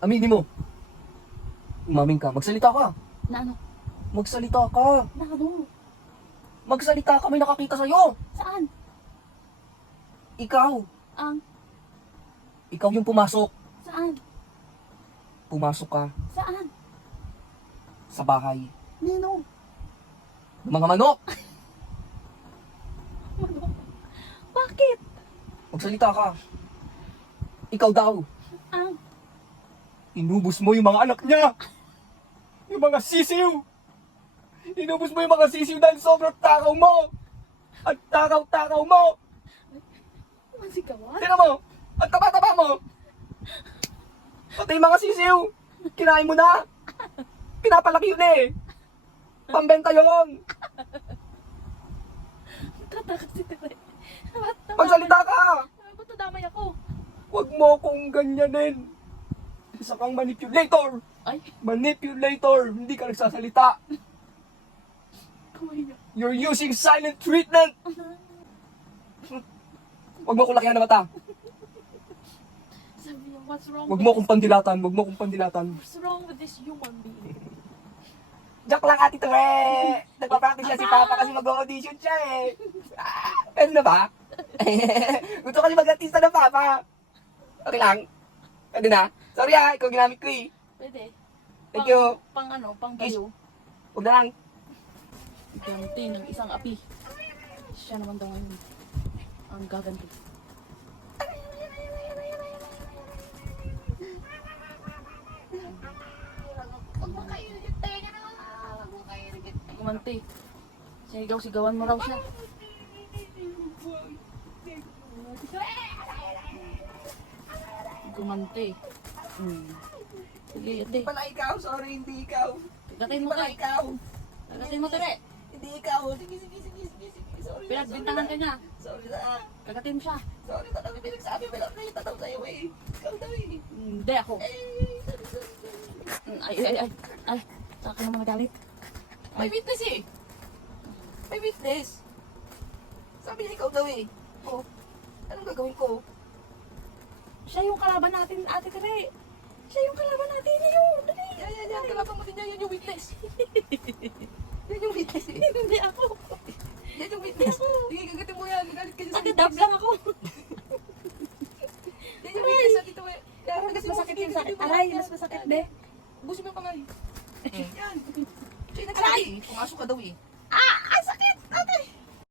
Aminin mo. Umamin ka. Magsalita ka. Na ano? Magsalita ka. Na ano? Magsalita ka. May nakakita sa'yo. Saan? Ikaw. Ang? Ikaw yung pumasok. Saan? Pumasok ka Saan? sa bahay Nino? ng mga manok. Ano? Bakit? Magsalita ka. Ikaw daw. Ang? Inubos mo yung mga anak niya. Yung mga sisiw. Inubos mo yung mga sisiw dahil sobrang takaw mo. At takaw-takaw mo. Masigawan? Tingnan mo. At taba-taba mo. Pati yung mga sisiw. Kinain mo na. Pinapalaki yun eh. Pambenta yun. Tataka si Tere. Magsalita ka. Ba't nadamay ako? Huwag mo kong ganyanin. Isa kang manipulator. Ay, Manipulator. Hindi ka nagsasalita. kamay niya. You're using silent treatment. Huwag mo akong lakihan na mata. Sabi niya, what's wrong Huwag with mo akong pandilatan. Huwag mo akong pandilatan. What's wrong with this human being? Joke lang, Ate Tere. Nagpa-practice siya si Papa kasi mag-audition siya eh. Ano na ba? Gusto kasi mag-artista ng Papa. Okay lang? Pwede na? Sorry ah, ikaw ginamit ko eh. Pwede. Thank you. Pang ano, pang bayo. Huwag na lang. Ganti ng isang api. Siya naman daw ngayon. Ang gaganti. Gumanti. Sigaw-sigawan mo raw siya. Gumanti. Sige, hindi. Pala ikaw, sorry, hindi ikaw. Gatin mo Pala kay. ikaw. Gatin mo, Tere. Hindi ikaw. Sige. Sorry. Pinagbintangan ka niya. Sorry na. Kagatin mo siya. Sorry na kami pinagsabi. Wala na yung tataw sa'yo eh. Ikaw daw eh. Hindi ako. Ay. Saka ka naman nagalit. May witness eh. May witness. Sabi niya ikaw daw eh. Oh, anong gagawin ko? Siya yung kalaban natin, Ate Tere. Siya yung kalaban natin. Ayun, dali. Yan. Kalaban mo din yan. Yan yung witness. Yan yung witness eh. Hindi ako. Yan yung witness. Sige, gagatin mo yan. Magalit ka dyan sa Ate, dab lang ako. Yan yung witness. Dito eh. Mas masakit yung sakit. Aray, mas masakit, be. Busin mo yung kamay. Yan. Siya yung nagsabi. Pumasok ka daw eh.